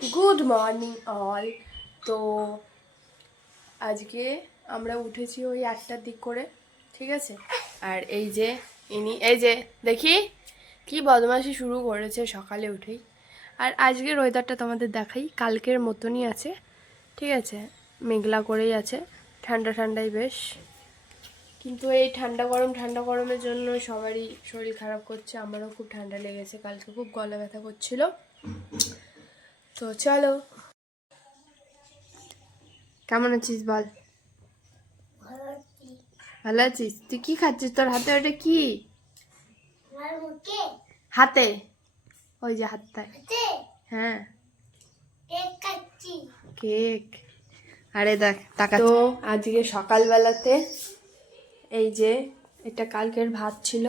Good morning all. তো আজকে আমরা উঠেছি ওই 8টার দিক করে, ঠিক আছে। আর এই যে এই যে দেখি কি বদমাশি শুরু করেছে সকালে উঠেই। আর আজকের ওয়েদারটা তোমাদের দেখাই, কালকের মতনই আছে, ঠিক আছে। মেঘলা করেই আছে, ঠান্ডা ঠান্ডাই বেশ। কিন্তু এই ঠান্ডা গরমের জন্য সবারই শরীর খারাপ করছে। আমারও খুব ঠান্ডা লেগেছে, কালকে খুব গলা ব্যথা করছিল। তো চলো, কেমন আছিস বল? ভালো আছিস? তুই কি খাচ্ছিস? তোর হাতে ওটা কি? হাতে, ওই যে হাতটায়। হ্যাঁ, কেক। আরে দেখ টাকা। তো আজকে সকালবেলাতে এই যে এটা কালকের ভাত ছিল,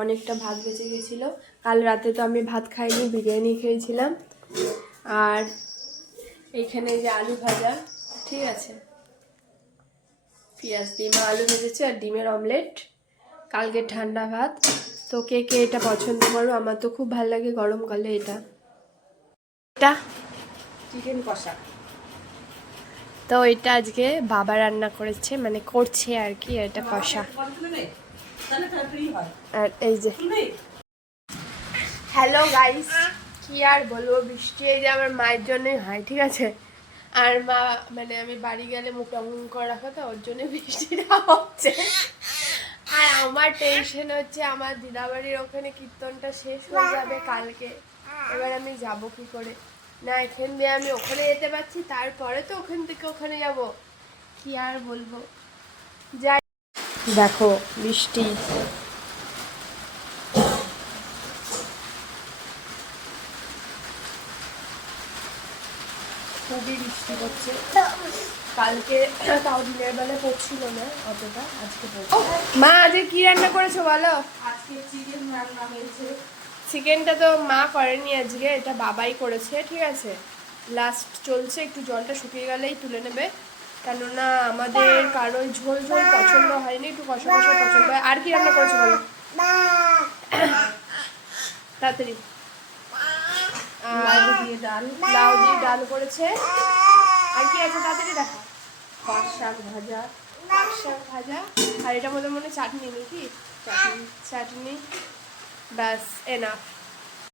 অনেকটা ভাত বেঁচে গেছিল। কাল রাতে তো আমি ভাত খাইনি, বিরিয়ানি খেয়েছিলাম। আর এইখানে যে আলু ভাজা, ঠিক আছে, পেঁয়াজ দিয়ে মা আলু ভেজেছে, আর ডিমের অমলেট, কালকে ঠান্ডা ভাত। তো কে কে এটা পছন্দ করো? আমার তো খুব ভালো লাগে গরমকালে এটা। এটা চিকেন কষা। তো এটা আজকে বাবা রান্না করেছে, মানে করছে আর কি, এটা কষা। আর এই যে হ্যালো গাইস, কি আর বলবো, বৃষ্টি এই যে আমার মায়ের জন্যই হয়, ঠিক আছে। আর মা মানে আমি বাড়ি গেলে মুখ অমন করে রাখো, তো ওর জন্য বৃষ্টিটা হচ্ছে। আর আমার টেনশন হচ্ছে, আমার দিদাবাড়ির ওখানে কীর্তনটা শেষ হয়ে যাবে কালকে। এবার আমি যাব কি করে? না এখান দিয়ে আমি ওখানে যেতে পারছি, তারপরে তো ওখান থেকে ওখানে যাব। কি আর বলবো, যাই। দেখো বৃষ্টি, খুবই বৃষ্টি হচ্ছে। কালকে তাও দিনের বেলা পড়ছিল না অতটা, আজকে পড়ছে। মা আজকে কি রান্না করেছো বলো? আজকে চিকেন রান্না হয়েছে। চিকেনটা তো মা করেনি আজকে, এটা বাবাই করেছে, ঠিক আছে। লাস্ট চলছে, একটু জলটা শুকিয়ে গেলেই তুলে নেবে, কেননা আমাদের কারোর ঝোল ঝোল পছন্দ হয়নি, একটু কষা কষা পছন্দ হয়। আর কি রান্না করেছো বলো তাড়াতাড়ি? লাউ দিয়ে ডাল, লাউ দিয়ে ডাল করেছে। আর কি আছে তাড়াতাড়ি দেখা? পাট শাক ভাজা, পাট শাক ভাজা, আর এটা মনে মনে চাটনি নাকি? চাটনি, ব্যাস এনাফ।